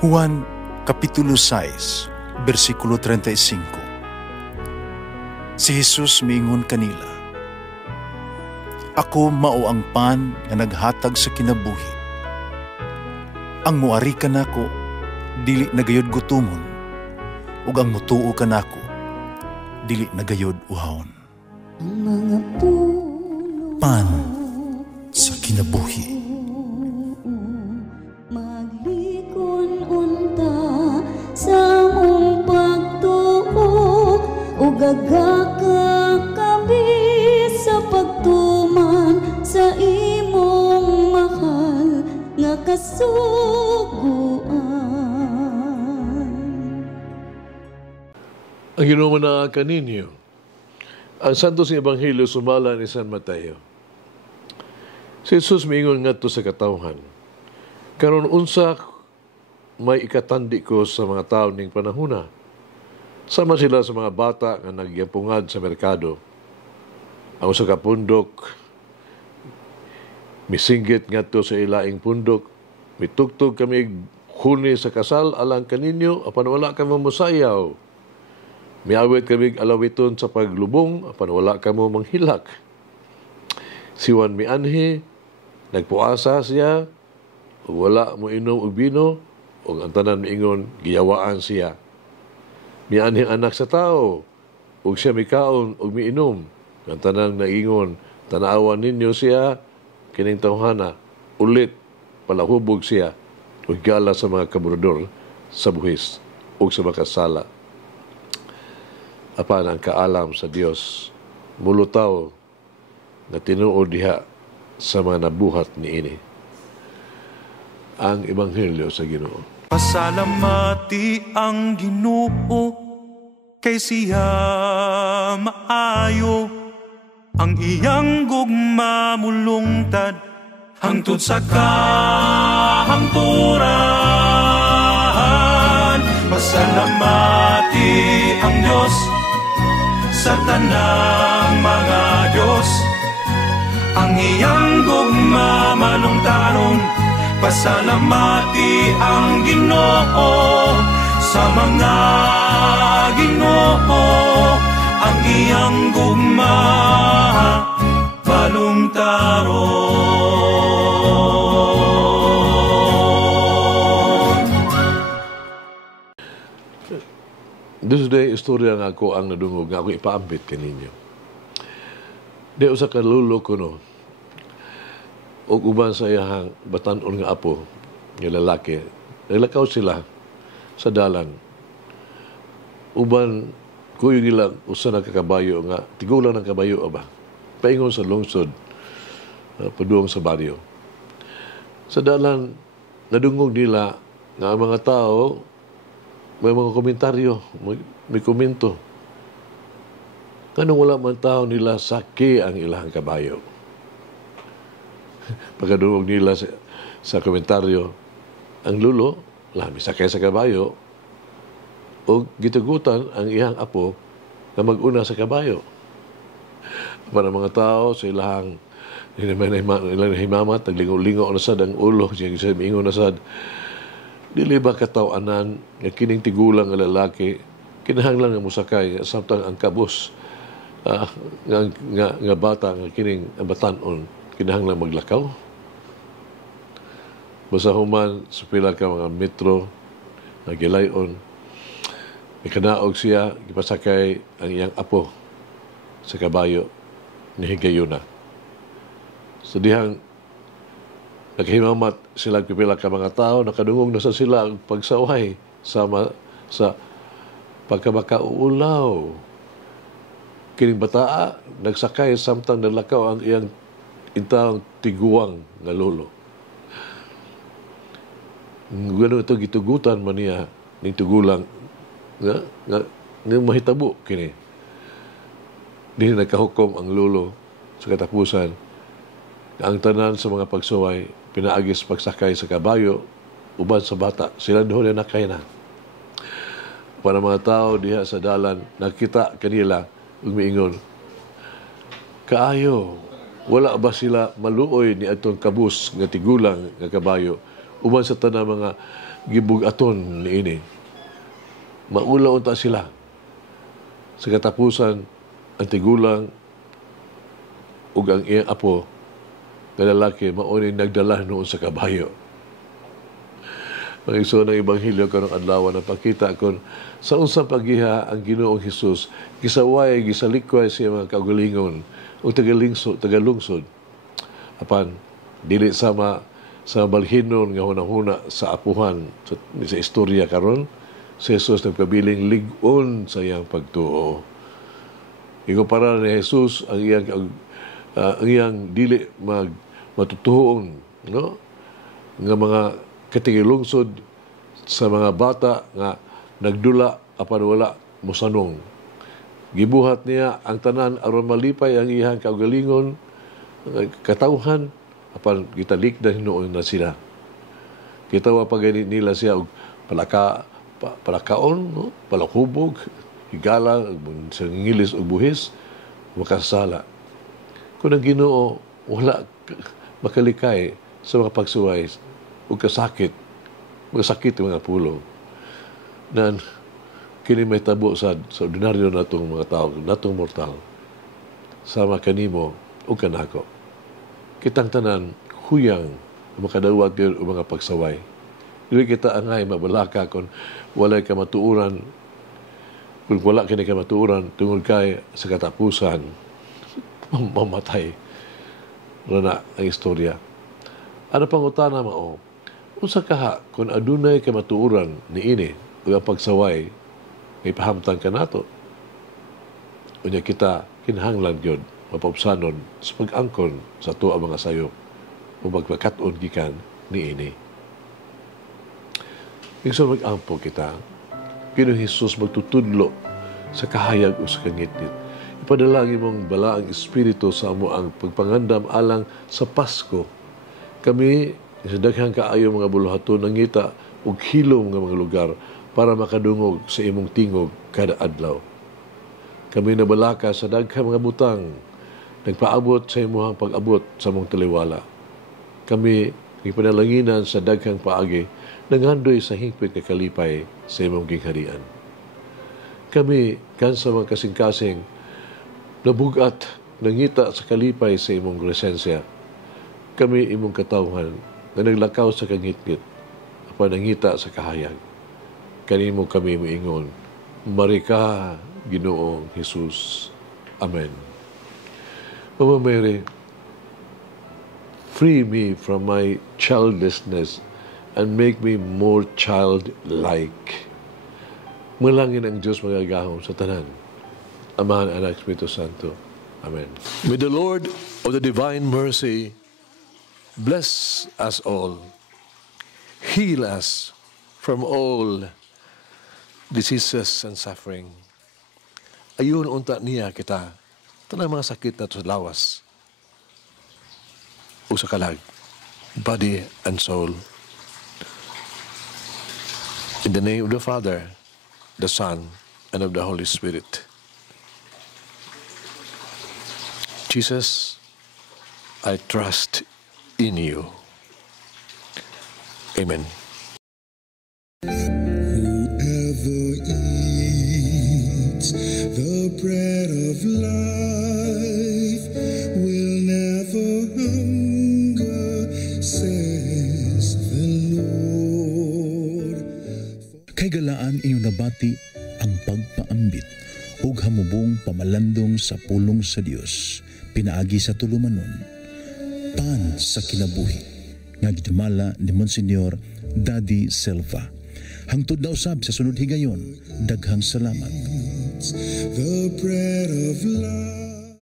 Juan Kapitulo 6, versikulo 35. Si Jesus miingon kanila, "Ako mao ang pan nga naghatag sa kinabuhi. Ang muari kanako dili nagayod gutomon, ug ang mutuo kanako dili nagayod uhawon." Ang mga puno Pan sa kinabuhi. maglikon unta sa mong pagtuo ug gagakabi sa pagtuman sa imong mahal nga kasuguan. Ang ginumana kaninyo, ang Santos Ebanghelyo sumala ni San Mateo. Si Jesus miingon ngadto sa katawhan, karon unsa may ikatandi ko sa mga tao ning panahuna. Sama sila sa mga bata nga nagyapungad sa merkado. Ang usa ka pundok misinggit ngadto sa ilaing pundok, mitugtog kami huni sa kasal alang kaninyo apan wala kami mosayaw. Miawit kami alawiton sa paglubong apan wala kamo manghilak. Si Juan mianhi, nagpuasa siya, ug wala mo inom og bino, ug ang tanan miingon giyawaan siya. Mianhi anak sa tao, ug siya mikaon ug miinom. Ang tanan naingon, tanawan ninyo siya, kining tawhana, ulit palahubog siya, ug gala sa mga kabrodor sa buhis ug sa makasala. Apan ang kaalam sa Dios mulutaw na tinuod diha sa mga nabuhat niini. Ang Ebanghelyo sa Ginoo. Pasalamati ang Ginoo kay siya maayo, ang iyang gugma mulungtad hangtod sa kahangturan. Pasalamati ang Dios sa tanang mga Diyos, ang iyang gugma malungtaron. Pasalamati ang Ginoo sa mga Ginoo, ang iyang gugma malungtaron. This day, istorya nga ako ang nadungog nga ako ipaambit kaninyo. Di usa ka lulo ko no, o uban sa iyahang batanon nga apo, nga lalaki, naglakaw sila sa dalan. Uban, kuyo nila usa na kakabayo nga, tigulang ng kabayo ba? Paingon sa lungsod, paduong sa baryo. Sa dalan, nadungog nila nga ang mga tao, may mga komentaryo, may komento. Kanong wala man tao nila saki ang ilang kabayo. Pagkadungog nila sa komentaryo, ang lulo, lami sakay sa kabayo, o gitugutan ang iyang apo na mag-una sa kabayo. Para mga tao sa ilang himamat, naglingo-lingo na sad ang ulo, siya mingon na sad, dili ba katawanan nga kining tigulang nga lalaki kinahanglan nga musakay samtang ang kabus nga bata nga kining batan-on kinahanglan maglakaw. Basta human sa pila ka mga metro nagilayon, ikanaog siya gipasakay ang iyang apo sa kabayo ni higayuna. So dihang naghimamat sila pipila ka mga tao, nakadungog na sa sila ang pagsaway sama sa pagkamakauulaw. Kining bataa, nagsakay samtang nalakaw ang iyang intang tiguang nga lolo. Gano'n ito gitugutan man niya ning tigulang nga mahitabo kini. Dili nagkahukom ang lolo sa katapusan. Ang tanan sa mga pagsuway, pinaagis pagsakay sa kabayo, uban sa bata, sila doon na nakay na. Para mga tao diha sa dalan, nakita kanila, umiingon, kaayo, wala ba sila maluoy ni atong kabus nga tigulang nga kabayo, uban sa tanang mga gibugaton niini. Maulaw unta sila. Sa katapusan, ang tigulang ug ang iyang apo na lalaki mauni nagdala noon sa kabayo. Ang iso ng Ebanghelyo karong adlaw na pakita kon sa unsang paggiha ang Ginoong Hesus gisaway gisalikway siya mga kaugalingon o tagalungsod apan dili sama sa balhinon nga hunahuna sa apuhan sa istorya karon si Jesus nagpabiling lig-on sa iyang pagtuo. Ikumpara ni Jesus ang iyang dili matutuon, no? Nga mga katigilungsod sa mga bata nga nagdula apan wala mosanong. Gibuhat niya ang tanan aron malipay ang iyang kaugalingon, katawhan apan gitalikdan hinuon na sila. Kitawa pa ganit nila siya og palakaon, no? Palakubog, higala, sa ngilis o buhis, makasala. Kung ang Ginoo wala makalikay sa mga pagsuway o kasakit, masakit yung mga pulo, na kini may tabo sa ordinaryo natong mga tao, natong mortal, sama kanimo o kanako. Kitang tanan, huyang, makadawat yun o mga pagsaway. Dili kita angay mabalaka kung walay ka matuuran, kung wala kini ka matuuran, tungod kay sa katapusan, mamatay. Rana ang istorya. Ano pang utana mao? Unsa kaha kung adunay ka matuuran niini o ang pagsaway, may pahamtang ka nato. Unya kita kinahanglan yun, mapapsanon sa pag-angkon sa tuwa mga sayo o magpakaton gikan niini. Ingson mag-ampo kita, Ginoong Hesus magtutudlo sa kahayag o sa kangitnit. Ipadalangin mong balaang Espiritu sa amo ang pagpangandam alang sa Pasko. Kami, sa daghang kaayo mga buluhaton, nangita og hilom nga mga lugar para makadungog sa imong tingog kada adlaw. Kami nabalaka sa daghang mga butang, nagpaabot sa imong pag-abot sa mong taliwala. Kami, ipanalanginan sa daghang paagi, nanghandoy sa hingpit nga kalipay sa imong gingharian. Kami, kansa mga kasing-kasing, nabugat, nangita sa kalipay sa imong presensya. Kami imong katawhan na naglakaw sa kangitngit, apan nangita sa kahayag. Kanimo kami moingon, Marika, Ginoong Hesus. Amen. Mama Mary, free me from my childlessness and make me more childlike. Malangin ang Diyos magagahom sa tanan. Amahan, Anak, Espiritu Santo. Amen. May the Lord of the divine mercy bless us all, heal us from all diseases and suffering. Ayun unta niya kita, tanang mga sakit na sa lawas o sa kalag, body and soul. In the name of the Father, the Son, and of the Holy Spirit. Jesus, I trust in you. Amen. Whoever eats the bread of life will never hunger, says the Lord. Kay galaan inyong nabati ang pagpaambit ug hamubong pamalandong sa pulong sa Dios pinaagi sa tulumanon pan sa kinabuhi nga gidumala ni Monsignor Daddy Silva. Hangtod na usab sa sunod higayon, daghang salamat. The bread of life.